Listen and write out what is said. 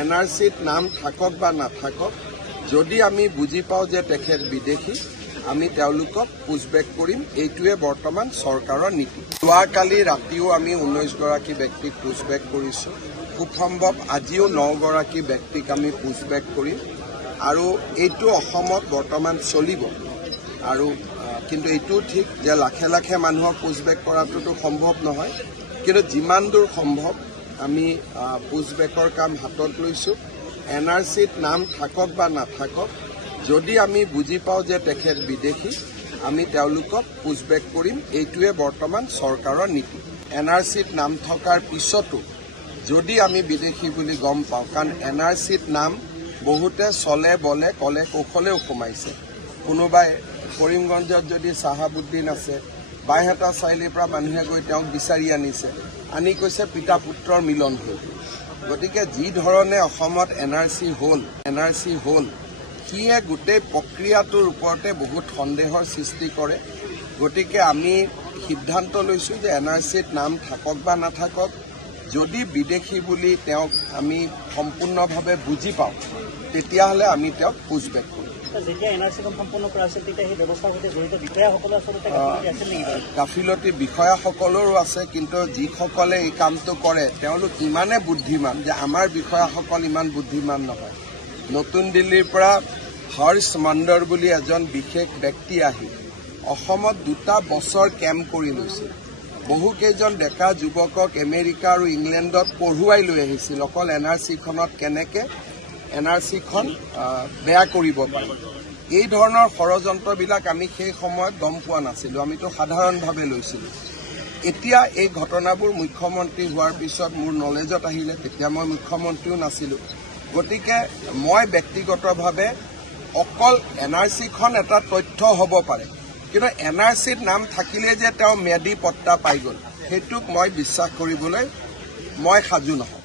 এনআৰচিত নাম থাকক বা নাথাকক, যদি আমি বুজি পাওঁ যে তেখেত বিদেশী, আমি তেওঁলোকক পুছবেক কৰিম। এইটোৱে বৰ্তমান চৰকাৰৰ নীতি। যোৱাকালি ৰাতিও আমি 19 গৰাকী ব্যক্তিক পুছবেক কৰিছোঁ। খুব সম্ভৱ আজিও 9 গৰাকী ব্যক্তিক আমি পুছবেক কৰিম আৰু এইটো অসমত বৰ্তমান চলিব। আৰু কিন্তু এইটো ঠিক যে লাখে লাখে মানুহক পুছবেক কৰাটোতো সম্ভৱ নহয়, কিন্তু যিমান দূৰ সম্ভৱ আমি পুছবেকৰ কাম হাতত লৈছোঁ। এনআৰচিত নাম থাকক বা নাথাকক, যদি আমি বুজি পাওঁ যে তেখেত বিদেশী, আমি তেওঁলোকক পুছবেক কৰিম। এইটোৱে বৰ্তমান চৰকাৰৰ নীতি। এনআৰচিত নাম থকাৰ পিছতো যদি আমি বিদেশী বুলি গম পাওঁ, কাৰণ এনআৰচিত নাম বহুতে চলে বলে কলে কৌশলেও সোমাইছে। কোনোবাই কৰিমগঞ্জত যদি চাহাবুদ্দিন আছে, বাইহাটা চাৰিআলিৰ পৰা মানুহে গৈ তেওঁক বিচাৰি আনিছে, আনি কৈছে পিতা পুত্ৰৰ মিলন হ'ল। গতিকে যি ধৰণে অসমত এনআৰচি হ'ল, সিয়ে গোটেই প্ৰক্ৰিয়াটোৰ ওপৰতে বহুত সন্দেহৰ সৃষ্টি কৰে। গতিকে আমি সিদ্ধান্ত লৈছোঁ যে এনআৰচিত নাম থাকক বা নাথাকক, যদি বিদেশী বুলি তেওঁক আমি সম্পূৰ্ণভাৱে বুজি পাওঁ, তেতিয়াহ'লে আমি তেওঁক পুছবেক কৰিম। গাফিলতি বিষয়াসকলৰো আছে, কিন্তু যিসকলে এই কামটো কৰে তেওঁলোক ইমানে বুদ্ধিমান যে আমাৰ বিষয়াসকল ইমান বুদ্ধিমান নহয়। নতুন দিল্লীৰ পৰা হৰ্ষ মণ্ডৰ বুলি এজন বিশেষ ব্যক্তি আহি অসমত 2টা বছৰ কেম্প কৰি লৈছিল। বহুকেইজন ডেকা যুৱকক আমেৰিকা আৰু ইংলেণ্ডত পঢ়ুৱাই লৈ আহিছিল অকল এনআৰচিখনত কেনেকৈ এনআৰচিখন বেয়া কৰিব পাৰি। এই ধৰণৰ ষড়যন্ত্ৰবিলাক আমি সেই সময়ত গম পোৱা নাছিলোঁ, আমিতো সাধাৰণভাৱে লৈছিলোঁ। এতিয়া এই ঘটনাবোৰ মুখ্যমন্ত্ৰী হোৱাৰ পিছত মোৰ নলেজত আহিলে, তেতিয়া মই মুখ্যমন্ত্ৰীও নাছিলোঁ। গতিকে মই ব্যক্তিগতভাৱে অকল এনআৰচিখন এটা তথ্য হ'ব পাৰে, কিন্তু এনআৰচিত নাম থাকিলে যে তেওঁ ম্যাদী পট্টা পাই গ'ল, সেইটোক মই বিশ্বাস কৰিবলৈ মই সাজু নহয়।